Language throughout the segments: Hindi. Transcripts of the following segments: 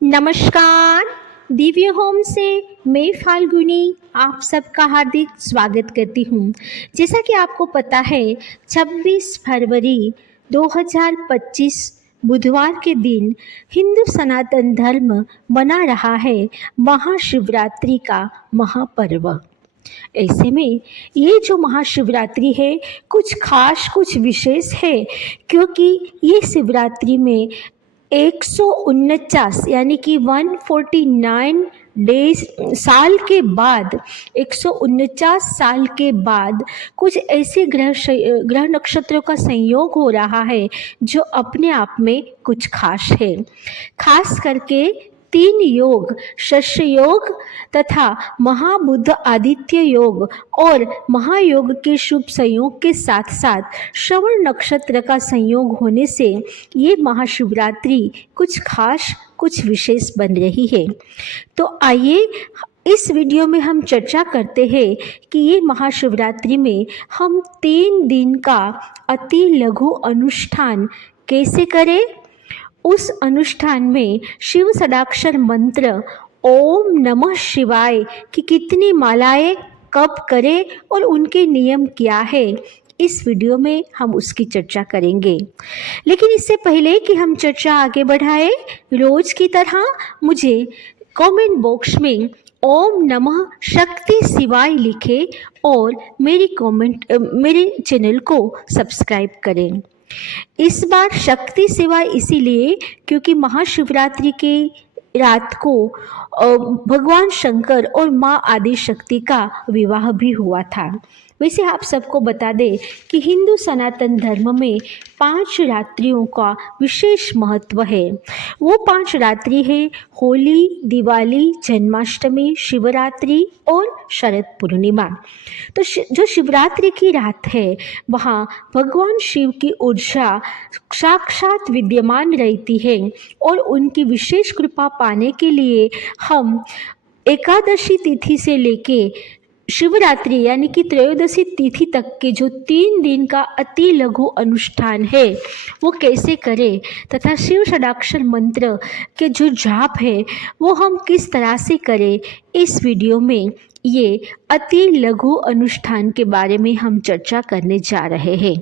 नमस्कार। दिव्य होम से मैं फाल्गुनी आप सबका हार्दिक स्वागत करती हूँ। जैसा कि आपको पता है 26 फरवरी 2025 बुधवार के दिन हिंदू सनातन धर्म मना रहा है महाशिवरात्रि का महापर्व। ऐसे में ये जो महाशिवरात्रि है कुछ खास कुछ विशेष है, क्योंकि ये शिवरात्रि में 149 यानी कि 149 डेज साल के बाद 149 साल के बाद कुछ ऐसे ग्रह नक्षत्रों का संयोग हो रहा है जो अपने आप में कुछ खास है। खास करके 3 योग, शस्य योग तथा महाबुध आदित्य योग और महायोग के शुभ संयोग के साथ साथ श्रवण नक्षत्र का संयोग होने से ये महाशिवरात्रि कुछ खास कुछ विशेष बन रही है। तो आइए इस वीडियो में हम चर्चा करते हैं कि ये महाशिवरात्रि में हम 3 दिन का अति लघु अनुष्ठान कैसे करें। उस अनुष्ठान में शिव षडाक्षर मंत्र ओम नमः शिवाय की कितनी मालाएं कब करें और उनके नियम क्या है, इस वीडियो में हम उसकी चर्चा करेंगे। लेकिन इससे पहले कि हम चर्चा आगे बढ़ाएं, रोज की तरह मुझे कमेंट बॉक्स में ओम नमः शक्ति शिवाय लिखें और मेरे चैनल को सब्सक्राइब करें। इस बार शक्ति शिवाय इसीलिए क्योंकि महाशिवरात्रि के रात को भगवान शंकर और माँ आदि शक्ति का विवाह भी हुआ था। वैसे आप सबको बता दें कि हिंदू सनातन धर्म में 5 रात्रियों का विशेष महत्व है। वो 5 रात्रि है होली, दिवाली, जन्माष्टमी, शिवरात्रि और शरद पूर्णिमा। तो जो शिवरात्रि की रात है वहाँ भगवान शिव की ऊर्जा साक्षात विद्यमान रहती है और उनकी विशेष कृपा पाने के लिए हम एकादशी तिथि से लेके शिवरात्रि यानी कि त्रयोदशी तिथि तक के जो 3 दिन का अति लघु अनुष्ठान है वो कैसे करें तथा शिव षडाक्षर मंत्र के जो जाप है वो हम किस तरह से करें, इस वीडियो में ये अति लघु अनुष्ठान के बारे में हम चर्चा करने जा रहे हैं।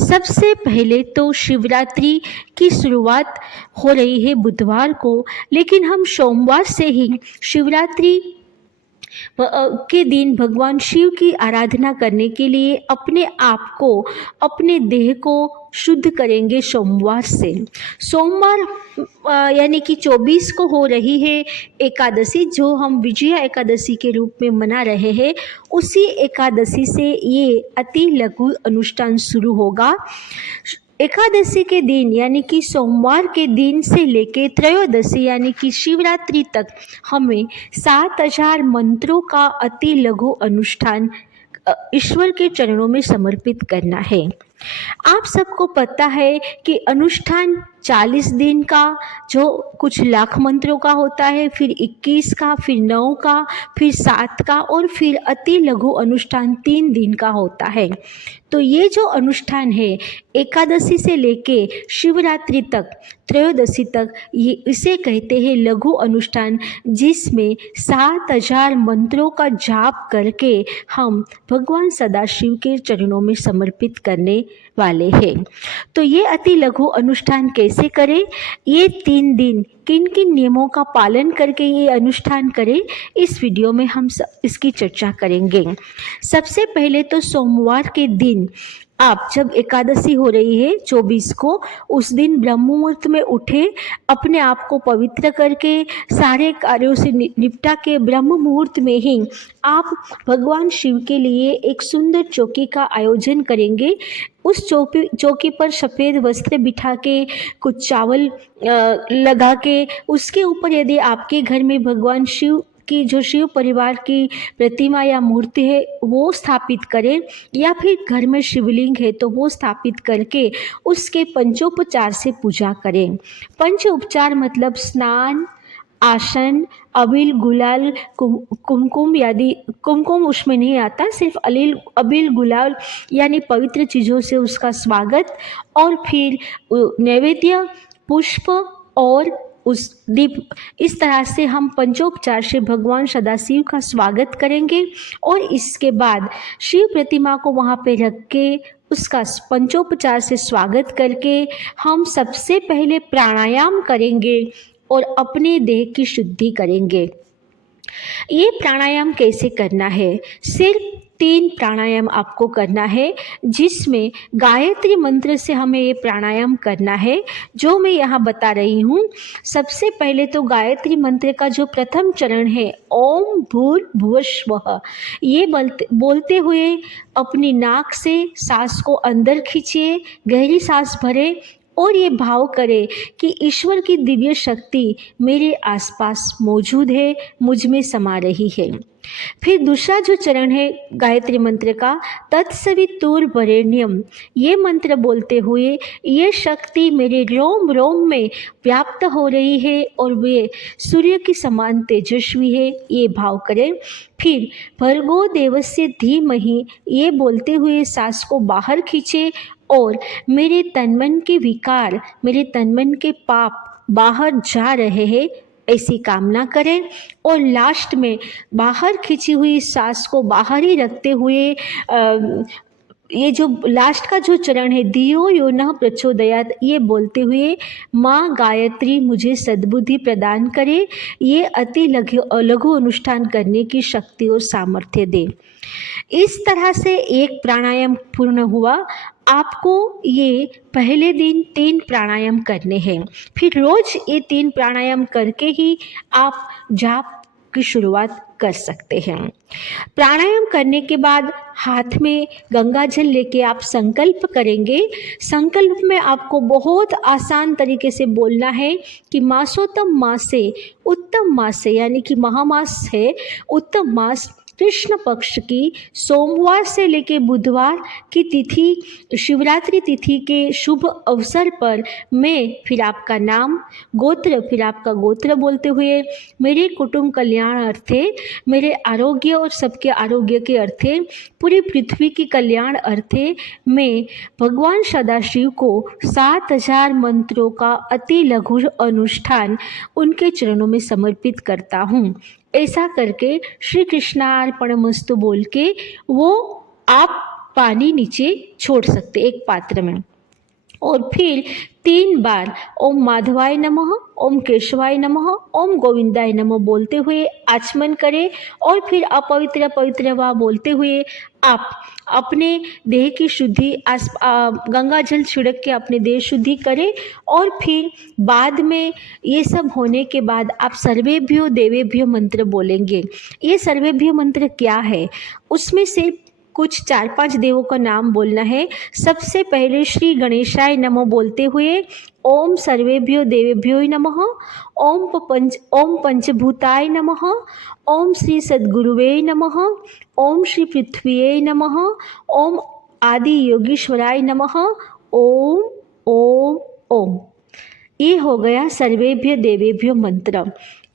सबसे पहले तो शिवरात्रि की शुरुआत हो रही है बुधवार को, लेकिन हम सोमवार से ही शिवरात्रि के दिन भगवान शिव की आराधना करने के लिए अपने आप को, अपने देह को शुद्ध करेंगे। सोमवार से सोमवार यानी कि 24 को हो रही है एकादशी, जो हम विजया एकादशी के रूप में मना रहे हैं। उसी एकादशी से ये अति लघु अनुष्ठान शुरू होगा। एकादशी के दिन यानी कि सोमवार के दिन से लेके त्रयोदशी यानी कि शिवरात्रि तक हमें 7000 मंत्रों का अति लघु अनुष्ठान ईश्वर के चरणों में समर्पित करना है। आप सबको पता है कि अनुष्ठान 40 दिन का जो कुछ लाख मंत्रों का होता है, फिर 21 का, फिर 9 का, फिर 7 का और फिर अति लघु अनुष्ठान 3 दिन का होता है। तो ये जो अनुष्ठान है एकादशी से लेके शिवरात्रि तक, त्रयोदशी तक, ये इसे कहते हैं लघु अनुष्ठान, जिसमें 7000 मंत्रों का जाप करके हम भगवान सदाशिव के चरणों में समर्पित करने वाले हैं। तो ये अति लघु अनुष्ठान कैसे करें, ये 3 दिन किन किन नियमों का पालन करके ये अनुष्ठान करें, इस वीडियो में हम इसकी चर्चा करेंगे। सबसे पहले तो सोमवार के दिन आप जब एकादशी हो रही है 24 को, उस दिन ब्रह्म मुहूर्त में उठे, अपने आप को पवित्र करके सारे कार्यों से निपटा के ब्रह्म मुहूर्त में ही आप भगवान शिव के लिए एक सुंदर चौकी का आयोजन करेंगे। उस चौकी पर सफ़ेद वस्त्र बिठा के, कुछ चावल लगा के, उसके ऊपर यदि आपके घर में भगवान शिव की जो शिव परिवार की प्रतिमा या मूर्ति है वो स्थापित करें, या फिर घर में शिवलिंग है तो वो स्थापित करके उसके पंचोपचार से पूजा करें। पंच उपचार मतलब स्नान, आसन, अबील गुलाल, कुमकुम, यदि कुमकुम उसमें नहीं आता, सिर्फ अबील गुलाल यानी पवित्र चीज़ों से उसका स्वागत, और फिर नैवेद्य, पुष्प और उस दीप इस तरह से हम पंचोपचार से भगवान सदाशिव का स्वागत करेंगे और इसके बाद शिव प्रतिमा को वहाँ पे रख के उसका पंचोपचार से स्वागत करके हम सबसे पहले प्राणायाम करेंगे और अपने देह की शुद्धि करेंगे। ये प्राणायाम कैसे करना है? सिर्फ 3 प्राणायाम आपको करना है, जिसमें गायत्री मंत्र से हमें ये प्राणायाम करना है जो मैं यहाँ बता रही हूँ। सबसे पहले तो गायत्री मंत्र का जो प्रथम चरण है ओम भूर्भुवः स्वः, ये बोलते हुए अपनी नाक से सांस को अंदर खींचिए, गहरी सांस भरे और ये भाव करें कि ईश्वर की दिव्य शक्ति मेरे आसपास मौजूद है, मुझ में समा रही है। फिर दूसरा जो चरण है गायत्री मंत्र का तत्सवितुर्वरेण्यम, ये मंत्र बोलते हुए ये शक्ति मेरे रोम रोम में व्याप्त हो रही है और वे सूर्य की समान तेजस्वी है, ये भाव करें। फिर भर्गो देवस्य धीमहि, ये बोलते हुए सांस को बाहर खींचे और मेरे तनमन के विकार, मेरे तनमन के पाप बाहर जा रहे हैं, ऐसी कामना करें। और लास्ट में बाहर खींची हुई सांस को बाहर ही रखते हुए ये जो लास्ट का जो चरण है धियो यो नः प्रचोदयात्, ये बोलते हुए माँ गायत्री मुझे सद्बुद्धि प्रदान करे, ये अति लघु अनुष्ठान करने की शक्ति और सामर्थ्य दे। इस तरह से एक प्राणायाम पूर्ण हुआ। आपको ये पहले दिन 3 प्राणायाम करने हैं, फिर रोज ये 3 प्राणायाम करके ही आप जाप की शुरुआत कर सकते हैं। प्राणायाम करने के बाद हाथ में गंगा जल लेके आप संकल्प करेंगे। संकल्प में आपको बहुत आसान तरीके से बोलना है कि मासोत्तम मास से उत्तम मास से, यानी कि महामास है उत्तम मास कृष्ण पक्ष की सोमवार से लेके बुधवार की तिथि, शिवरात्रि तिथि के शुभ अवसर पर मैं फिर आपका नाम, गोत्र, फिर आपका गोत्र बोलते हुए मेरे कुटुंब कल्याण अर्थे, मेरे आरोग्य और सबके आरोग्य के अर्थे, पूरी पृथ्वी की कल्याण अर्थे मैं भगवान सदाशिव को 7000 मंत्रों का अति लघु अनुष्ठान उनके चरणों में समर्पित करता हूँ। ऐसा करके श्री कृष्णार्पणमस्तु बोल के वो आप पानी नीचे छोड़ सकते एक पात्र में। और फिर 3 बार ओम माधवाय नमः, ओम केशवाय नमः, ओम गोविंदाय नमः बोलते हुए आचमन करें और फिर अपवित्र पवित्र वा बोलते हुए आप अपने देह की शुद्धि गंगा जल छिड़क के अपने देह शुद्धि करें। और फिर बाद में ये सब होने के बाद आप सर्वेभ्यो देवेभ्यो मंत्र बोलेंगे। ये सर्वेभ्यो मंत्र क्या है? उसमें से कुछ 4-5 देवों का नाम बोलना है। सबसे पहले श्री गणेशाय नमः बोलते हुए ओम सर्वेभ्यो देवेभ्यो नमः, ओम पंचभूताय नमः, ओम श्री सद्गुरुवे नमः, ओम श्री पृथ्वीये नमः, ओम आदि योगीश्वराय नमः, ओम ओम ओम। ये हो गया सर्वेभ्य देवेभ्यो मंत्र।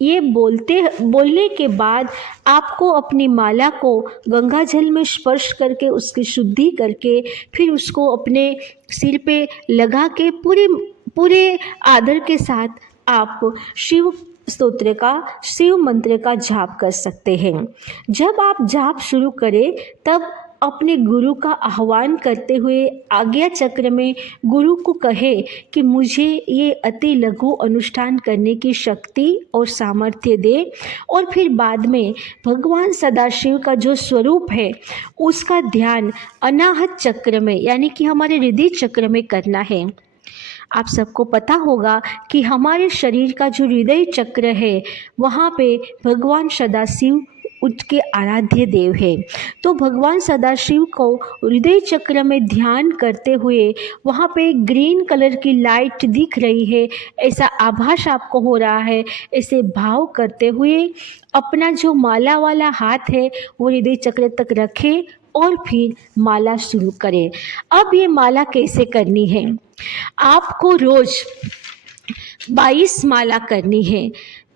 ये बोलने के बाद आपको अपनी माला को गंगा जल में स्पर्श करके उसकी शुद्धि करके फिर उसको अपने सिर पे लगा के पूरे आदर के साथ आप शिव स्तोत्र का, शिव मंत्र का जाप कर सकते हैं। जब आप जाप शुरू करें तब अपने गुरु का आह्वान करते हुए आज्ञा चक्र में गुरु को कहे कि मुझे ये अति लघु अनुष्ठान करने की शक्ति और सामर्थ्य दे। और फिर बाद में भगवान सदाशिव का जो स्वरूप है उसका ध्यान अनाहत चक्र में, यानी कि हमारे हृदय चक्र में करना है। आप सबको पता होगा कि हमारे शरीर का जो हृदय चक्र है वहाँ पे भगवान सदाशिव उसके आराध्य देव है। तो भगवान सदाशिव को हृदय चक्र में ध्यान करते हुए वहाँ पे ग्रीन कलर की लाइट दिख रही है, ऐसा आभास आपको हो रहा है। ऐसे भाव करते हुए अपना जो माला वाला हाथ है वो हृदय चक्र तक रखें और फिर माला शुरू करें। अब ये माला कैसे करनी है? आपको रोज 22 माला करनी है।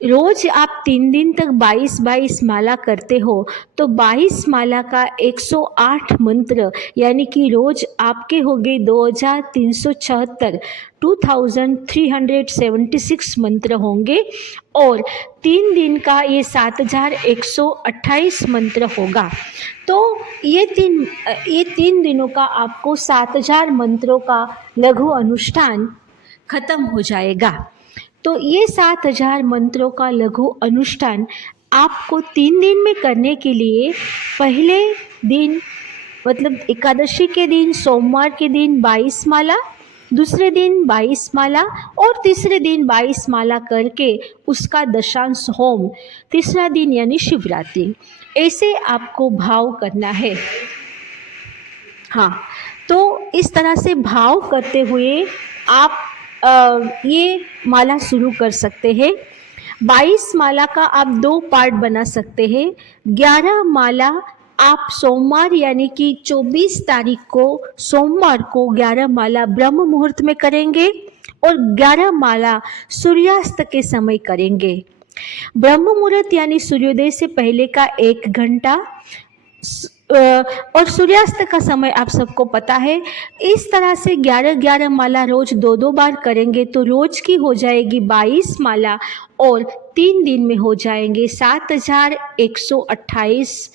रोज आप 3 दिन तक 22-22 माला करते हो तो 22 माला का 108 मंत्र यानी कि रोज आपके हो गए 2376 2376 मंत्र होंगे और 3 दिन का ये 7128 मंत्र होगा। तो ये तीन दिनों का आपको 7000 मंत्रों का लघु अनुष्ठान खत्म हो जाएगा। तो ये 7000 मंत्रों का लघु अनुष्ठान आपको 3 दिन में करने के लिए पहले दिन मतलब एकादशी के दिन सोमवार के दिन 22 माला, दूसरे दिन 22 माला और तीसरे दिन 22 माला करके उसका दशांश होम तीसरा दिन यानी शिवरात्रि, ऐसे आपको भाव करना है। हाँ, तो इस तरह से भाव करते हुए आप ये माला शुरू कर सकते हैं। 22 माला का आप 2 पार्ट बना सकते हैं। 11 माला आप सोमवार यानी कि 24 तारीख को सोमवार को 11 माला ब्रह्म मुहूर्त में करेंगे और 11 माला सूर्यास्त के समय करेंगे। ब्रह्म मुहूर्त यानी सूर्योदय से पहले का 1 घंटा और सूर्यास्त का समय आप सबको पता है। इस तरह से 11-11 माला रोज 2-2 बार करेंगे तो रोज की हो जाएगी 22 माला और 3 दिन में हो जाएंगे 7128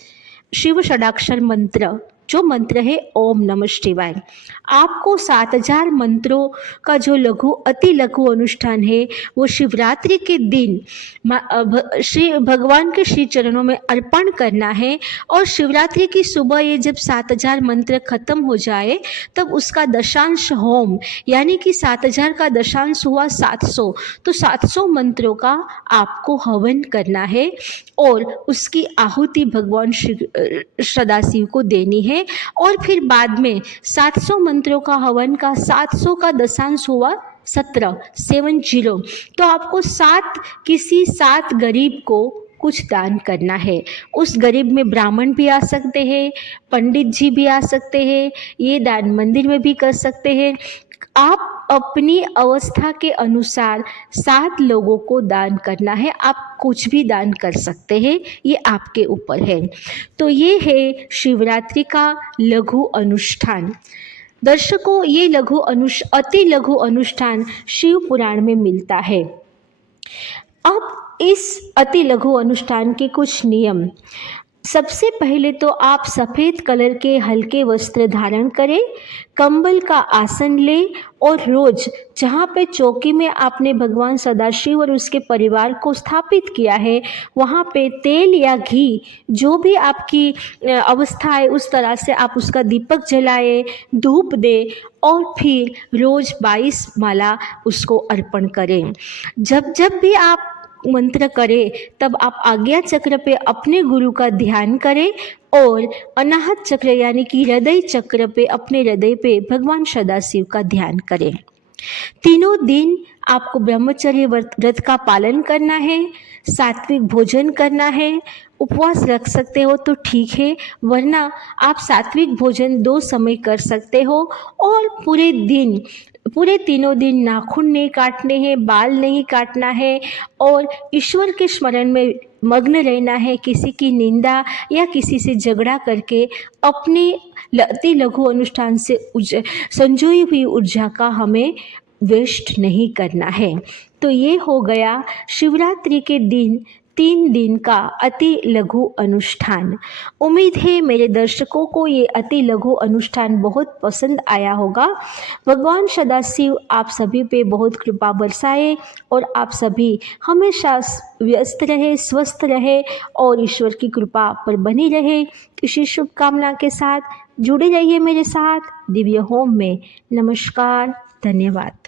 शिव षडाक्षर मंत्र, जो मंत्र है ओम नमः शिवाय। आपको 7000 मंत्रों का जो अति लघु अनुष्ठान है वो शिवरात्रि के दिन श्री भगवान के श्री चरणों में अर्पण करना है और शिवरात्रि की सुबह ये जब 7000 मंत्र खत्म हो जाए तब उसका दशांश होम यानी कि 7000 का दशांश हुआ 700, तो 700 मंत्रों का आपको हवन करना है और उसकी आहुति भगवान श्री सदाशिव को देनी है। और फिर बाद में 700 मंत्रों का हवन का 700 का दशांश हुआ 70, तो आपको किसी 7 गरीब को कुछ दान करना है। उस गरीब में ब्राह्मण भी आ सकते हैं, पंडित जी भी आ सकते हैं, ये दान मंदिर में भी कर सकते हैं। आप अपनी अवस्था के अनुसार 7 लोगों को दान करना है। आप कुछ भी दान कर सकते हैं, ये आपके ऊपर है। तो ये है शिवरात्रि का लघु अनुष्ठान। दर्शकों, ये अति लघु अनुष्ठान शिव पुराण में मिलता है। अब इस अति लघु अनुष्ठान के कुछ नियम। सबसे पहले तो आप सफ़ेद कलर के हल्के वस्त्र धारण करें, कंबल का आसन लें और रोज जहाँ पे चौकी में आपने भगवान सदाशिव और उसके परिवार को स्थापित किया है वहाँ पे तेल या घी जो भी आपकी अवस्था है उस तरह से आप उसका दीपक जलाए, धूप दे और फिर रोज 22 माला उसको अर्पण करें। जब भी आप मंत्र करें तब आप आज्ञा चक्र पे अपने गुरु का ध्यान करें और अनाहत चक्र यानी कि हृदय चक्र पे अपने हृदय पे भगवान सदाशिव का ध्यान करें। तीनों दिन आपको ब्रह्मचर्य व्रत का पालन करना है, सात्विक भोजन करना है। उपवास रख सकते हो तो ठीक है, वरना आप सात्विक भोजन 2 समय कर सकते हो और पूरे तीनों दिन नाखून नहीं काटने हैं, बाल नहीं काटना है और ईश्वर के स्मरण में मग्न रहना है। किसी की निंदा या किसी से झगड़ा करके अपनी अति लघु अनुष्ठान से संजोई हुई ऊर्जा का हमें वेस्ट नहीं करना है। तो ये हो गया शिवरात्रि के दिन 3 दिन का अति लघु अनुष्ठान। उम्मीद है मेरे दर्शकों को ये अति लघु अनुष्ठान बहुत पसंद आया होगा। भगवान सदाशिव आप सभी पे बहुत कृपा बरसाए और आप सभी हमेशा व्यस्त रहे, स्वस्थ रहे और ईश्वर की कृपा पर बनी रहे। इसी शुभकामना के साथ जुड़े रहिए मेरे साथ दिव्य होम में। नमस्कार, धन्यवाद।